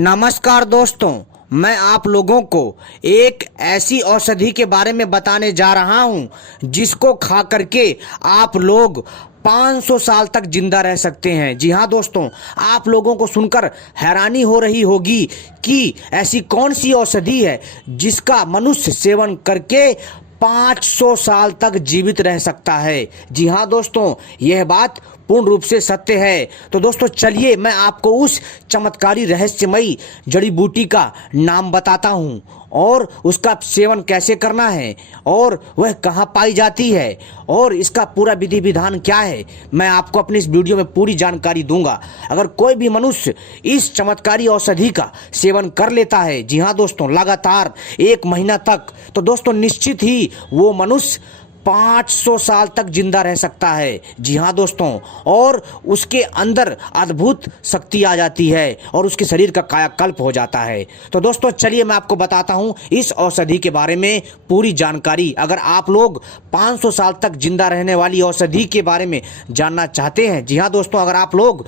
नमस्कार दोस्तों, मैं आप लोगों को एक ऐसी औषधि के बारे में बताने जा रहा हूं जिसको खा करके आप लोग 500 साल तक जिंदा रह सकते हैं। जी हाँ दोस्तों, आप लोगों को सुनकर हैरानी हो रही होगी कि ऐसी कौन सी औषधि है जिसका मनुष्य सेवन करके 500 साल तक जीवित रह सकता है। जी हाँ दोस्तों, यह बात पूर्ण रूप से सत्य है। तो दोस्तों चलिए मैं आपको उस चमत्कारी रहस्यमयी जड़ी बूटी का नाम बताता हूँ और उसका सेवन कैसे करना है और वह कहाँ पाई जाती है और इसका पूरा विधि विधान क्या है, मैं आपको अपनी इस वीडियो में पूरी जानकारी दूंगा। अगर कोई भी मनुष्य इस चमत्कारी औषधि का सेवन कर लेता है, जी हाँ दोस्तों, लगातार 1 महीना तक, तो दोस्तों निश्चित ही वो मनुष्य 500 साल तक जिंदा रह सकता है। जी हाँ दोस्तों, और उसके अंदर अद्भुत शक्ति आ जाती है और उसके शरीर का कायाकल्प हो जाता है। तो दोस्तों चलिए मैं आपको बताता हूँ इस औषधि के बारे में पूरी जानकारी। अगर आप लोग 500 साल तक जिंदा रहने वाली औषधि के बारे में जानना चाहते हैं, जी हाँ दोस्तों, अगर आप लोग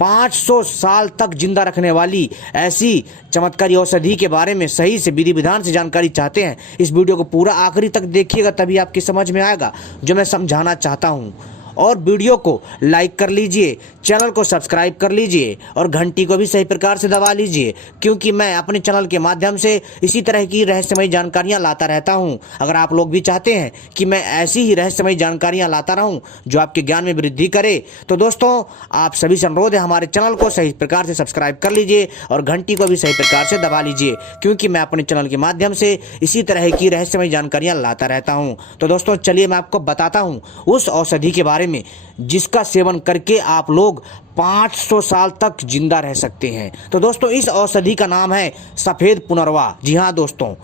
500 साल तक जिंदा रखने वाली ऐसी चमत्कारी औषधि के बारे में सही से विधि विधान से जानकारी चाहते हैं, इस वीडियो को पूरा आखिरी तक देखिएगा, तभी आपकी समझ में आएगा जो मैं समझाना चाहता हूं। और वीडियो को लाइक कर लीजिए, चैनल को सब्सक्राइब कर लीजिए और घंटी को भी सही प्रकार से दबा लीजिए, क्योंकि मैं अपने चैनल के माध्यम से इसी तरह की रहस्यमयी जानकारियां लाता रहता हूं। अगर आप लोग भी चाहते हैं कि मैं ऐसी ही रहस्यमयी जानकारियां लाता रहूं जो आपके ज्ञान में वृद्धि करे, तो दोस्तों आप सभी से अनुरोध है हमारे चैनल को सही प्रकार से सब्सक्राइब कर लीजिए और घंटी को भी सही प्रकार से दबा लीजिए, क्योंकि मैं अपने चैनल के माध्यम से इसी तरह की रहस्यमयी जानकारियां लाता रहता हूँ। तो दोस्तों चलिए मैं आपको बताता हूँ उस औषधि के बारे में जिसका सेवन करके आप लोग 500 साल तक जिंदा रह सकते हैं। तो दोस्तों इस औषधि का नाम है सफेद पुनर्वा। जी हाँ दोस्तों,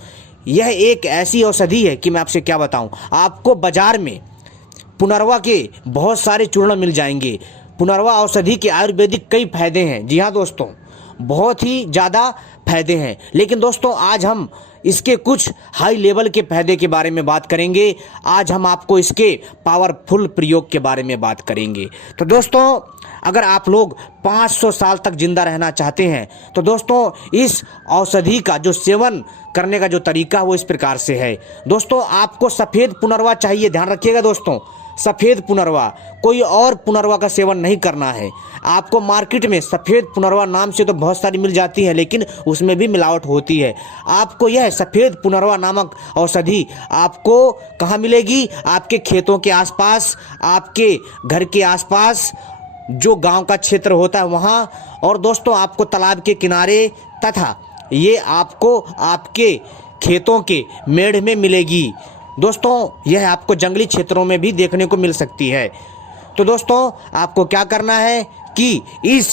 यह एक ऐसी औषधि है कि मैं आपसे क्या बताऊं, आपको बाजार में पुनर्वा के बहुत सारे चूर्ण मिल जाएंगे। पुनर्वा औषधि के आयुर्वेदिक कई फायदे हैं। जी हाँ दोस्तों, बहुत ही ज़्यादा फायदे हैं, लेकिन दोस्तों आज हम इसके कुछ हाई लेवल के फायदे के बारे में बात करेंगे। आज हम आपको इसके पावरफुल प्रयोग के बारे में बात करेंगे। तो दोस्तों अगर आप लोग 500 साल तक जिंदा रहना चाहते हैं, तो दोस्तों इस औषधि का जो सेवन करने का जो तरीका है वो इस प्रकार से है। दोस्तों आपको सफ़ेद पुनर्वा चाहिए, ध्यान रखिएगा दोस्तों, सफ़ेद पुनर्वा, कोई और पुनर्वा का सेवन नहीं करना है। आपको मार्केट में सफ़ेद पुनर्वा नाम से तो बहुत सारी मिल जाती है, लेकिन उसमें भी मिलावट होती है। आपको यह सफ़ेद पुनर्वा नामक औषधि आपको कहाँ मिलेगी? आपके खेतों के आसपास, आपके घर के आसपास, जो गांव का क्षेत्र होता है वहाँ, और दोस्तों आपको तालाब के किनारे तथा ये आपको आपके खेतों के मेढ़ में मिलेगी। दोस्तों यह आपको जंगली क्षेत्रों में भी देखने को मिल सकती है। तो दोस्तों आपको क्या करना है कि इस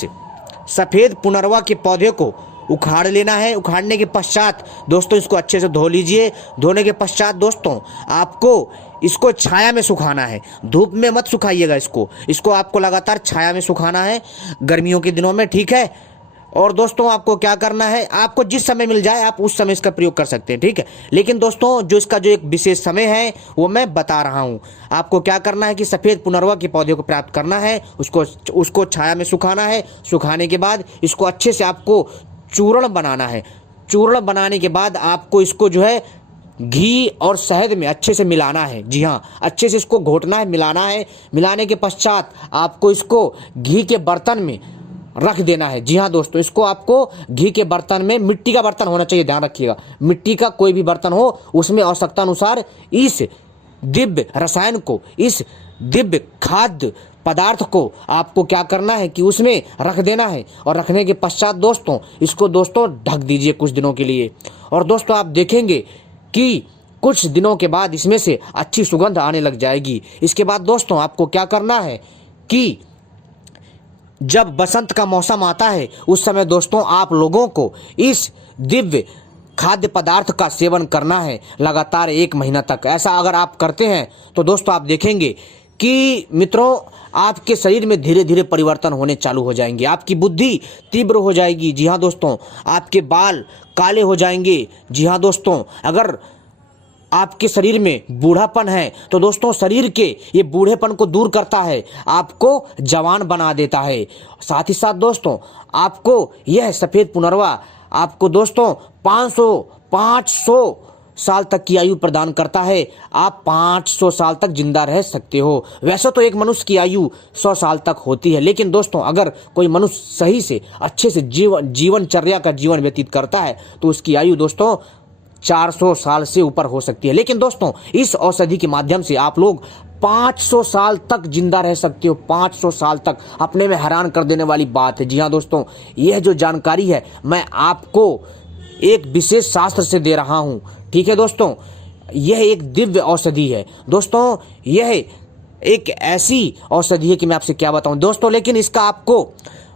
सफ़ेद पुनर्वा के पौधे को उखाड़ लेना है। उखाड़ने के पश्चात दोस्तों इसको अच्छे से धो लीजिए। धोने के पश्चात दोस्तों आपको इसको छाया में सुखाना है, धूप में मत सुखाइएगा। इसको आपको लगातार छाया में सुखाना है गर्मियों के दिनों में, ठीक है। और दोस्तों आपको क्या करना है, आपको जिस समय मिल जाए आप उस समय इसका प्रयोग कर सकते हैं, ठीक है। लेकिन दोस्तों जो इसका जो एक विशेष समय है वो मैं बता रहा हूँ। आपको क्या करना है कि सफ़ेद पुनर्वा के पौधे को प्राप्त करना है, उसको छाया में सुखाना है। सुखाने के बाद इसको अच्छे से आपको चूर्ण बनाना है। चूर्ण बनाने के बाद आपको इसको जो है घी और शहद में अच्छे से मिलाना है। जी हाँ, अच्छे से इसको घोटना है, मिलाना है। मिलाने के पश्चात आपको इसको घी के बर्तन में रख देना है। जी हाँ दोस्तों, इसको आपको घी के बर्तन में, मिट्टी का बर्तन होना चाहिए, ध्यान रखिएगा, मिट्टी का कोई भी बर्तन हो, उसमें आवश्यकता अनुसार इस दिव्य रसायन को, इस दिव्य खाद्य पदार्थ को आपको क्या करना है कि उसमें रख देना है। और रखने के पश्चात दोस्तों इसको दोस्तों ढक दीजिए कुछ दिनों के लिए। और दोस्तों आप देखेंगे कि कुछ दिनों के बाद इसमें से अच्छी सुगंध आने लग जाएगी। इसके बाद दोस्तों आपको क्या करना है कि जब बसंत का मौसम आता है उस समय दोस्तों आप लोगों को इस दिव्य खाद्य पदार्थ का सेवन करना है लगातार 1 महीना तक। ऐसा अगर आप करते हैं तो दोस्तों आप देखेंगे कि मित्रों आपके शरीर में धीरे धीरे परिवर्तन होने चालू हो जाएंगे, आपकी बुद्धि तीव्र हो जाएगी। जी हाँ दोस्तों, आपके बाल काले हो जाएंगे। जी हाँ दोस्तों, अगर आपके शरीर में बूढ़ापन है तो दोस्तों शरीर के ये बूढ़ेपन को दूर करता है, आपको जवान बना देता है। साथ ही साथ दोस्तों आपको यह सफेद पुनर्वा आपको दोस्तों 500 साल तक की आयु प्रदान करता है। आप 500 साल तक जिंदा रह सकते हो। वैसे तो एक मनुष्य की आयु 100 साल तक होती है, लेकिन दोस्तों अगर कोई मनुष्य सही से अच्छे से जीवनचर्या का जीवन व्यतीत करता है तो उसकी आयु दोस्तों 400 साल से ऊपर हो सकती है। लेकिन दोस्तों इस औषधि के माध्यम से आप लोग 500 साल तक जिंदा रह सकते हो। 500 साल तक, अपने में हैरान कर देने वाली बात है। जी हाँ दोस्तों, यह जो जानकारी है मैं आपको एक विशेष शास्त्र से दे रहा हूं। ठीक है दोस्तों, यह एक दिव्य औषधि है दोस्तों। यह एक ऐसी औषधि है कि मैं आपसे क्या बताऊं दोस्तों, लेकिन इसका आपको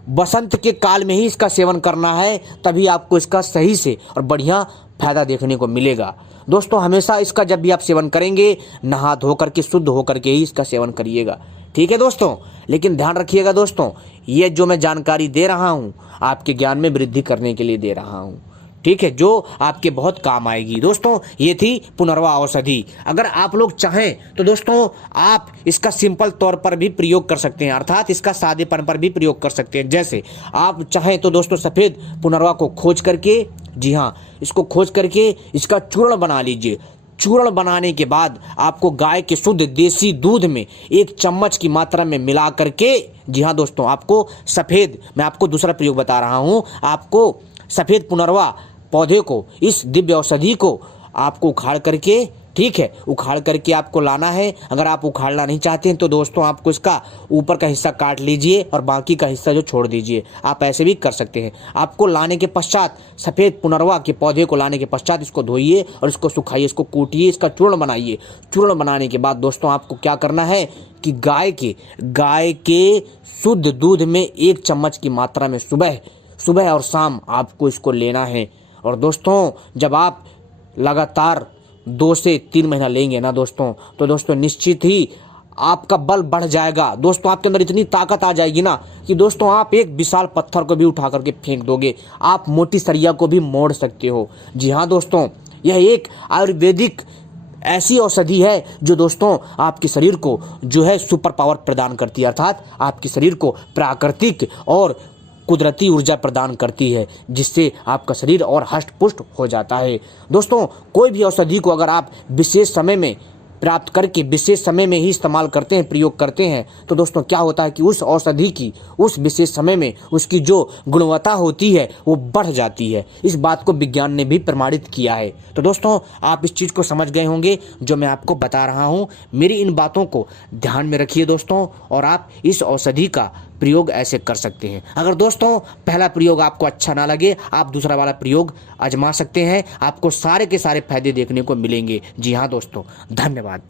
बसंत के काल में ही इसका सेवन करना है, तभी आपको इसका सही से और बढ़िया फायदा देखने को मिलेगा। दोस्तों हमेशा इसका जब भी आप सेवन करेंगे नहा धो करके शुद्ध होकर के ही इसका सेवन करिएगा। ठीक है दोस्तों, लेकिन ध्यान रखिएगा दोस्तों, ये जो मैं जानकारी दे रहा हूँ आपके ज्ञान में वृद्धि करने के लिए दे रहा हूँ। ठीक है, जो आपके बहुत काम आएगी। दोस्तों ये थी पुनर्वा औषधि। अगर आप लोग चाहें तो दोस्तों आप इसका सिंपल तौर पर भी प्रयोग कर सकते हैं, अर्थात इसका सादेपन पर भी प्रयोग कर सकते हैं। जैसे आप चाहें तो दोस्तों सफेद पुनर्वा को खोज करके, जी हाँ, इसको खोज करके इसका चूर्ण बना लीजिए। चूर्ण बनाने के बाद आपको गाय के शुद्ध देसी दूध में 1 चम्मच की मात्रा में मिला करके, जी हाँ दोस्तों, आपको सफेद, मैं आपको दूसरा प्रयोग बता रहा हूं, आपको सफेद पुनर्वा पौधे को, इस दिव्य औषधि को आपको उखाड़ करके, ठीक है, उखाड़ करके आपको लाना है। अगर आप उखाड़ना नहीं चाहते हैं तो दोस्तों आपको इसका ऊपर का हिस्सा काट लीजिए और बाकी का हिस्सा जो छोड़ दीजिए। आप ऐसे भी कर सकते हैं। आपको लाने के पश्चात, सफेद पुनर्वा के पौधे को लाने के पश्चात इसको धोइए और इसको सुखाइए, इसको कूटिए, इसका चूर्ण बनाइए। चूर्ण बनाने के बाद दोस्तों आपको क्या करना है कि गाय के शुद्ध दूध में 1 चम्मच की मात्रा में सुबह और शाम आपको इसको लेना है। और दोस्तों जब आप लगातार 2 से 3 महीना लेंगे ना दोस्तों, तो दोस्तों निश्चित ही आपका बल बढ़ जाएगा। दोस्तों आपके अंदर इतनी ताकत आ जाएगी ना कि दोस्तों आप एक विशाल पत्थर को भी उठा करके फेंक दोगे, आप मोटी सरिया को भी मोड़ सकते हो। जी हाँ दोस्तों, यह एक आयुर्वेदिक ऐसी औषधि है जो दोस्तों आपके शरीर को जो है सुपर पावर प्रदान करती है, अर्थात आपके शरीर को प्राकृतिक और कुदरती ऊर्जा प्रदान करती है, जिससे आपका शरीर और हष्ट पुष्ट हो जाता है। दोस्तों कोई भी औषधि को अगर आप विशेष समय में प्राप्त करके विशेष समय में ही इस्तेमाल करते हैं, प्रयोग करते हैं, तो दोस्तों क्या होता है कि उस औषधि की उस विशेष समय में उसकी जो गुणवत्ता होती है वो बढ़ जाती है। इस बात को विज्ञान ने भी प्रमाणित किया है। तो दोस्तों आप इस चीज़ को समझ गए होंगे जो मैं आपको बता रहा हूँ। मेरी इन बातों को ध्यान में रखिए दोस्तों, और आप इस औषधि का प्रयोग ऐसे कर सकते हैं। अगर दोस्तों पहला प्रयोग आपको अच्छा ना लगे, आप दूसरा वाला प्रयोग आजमा सकते हैं, आपको सारे के सारे फायदे देखने को मिलेंगे। जी हाँ दोस्तों, धन्यवाद।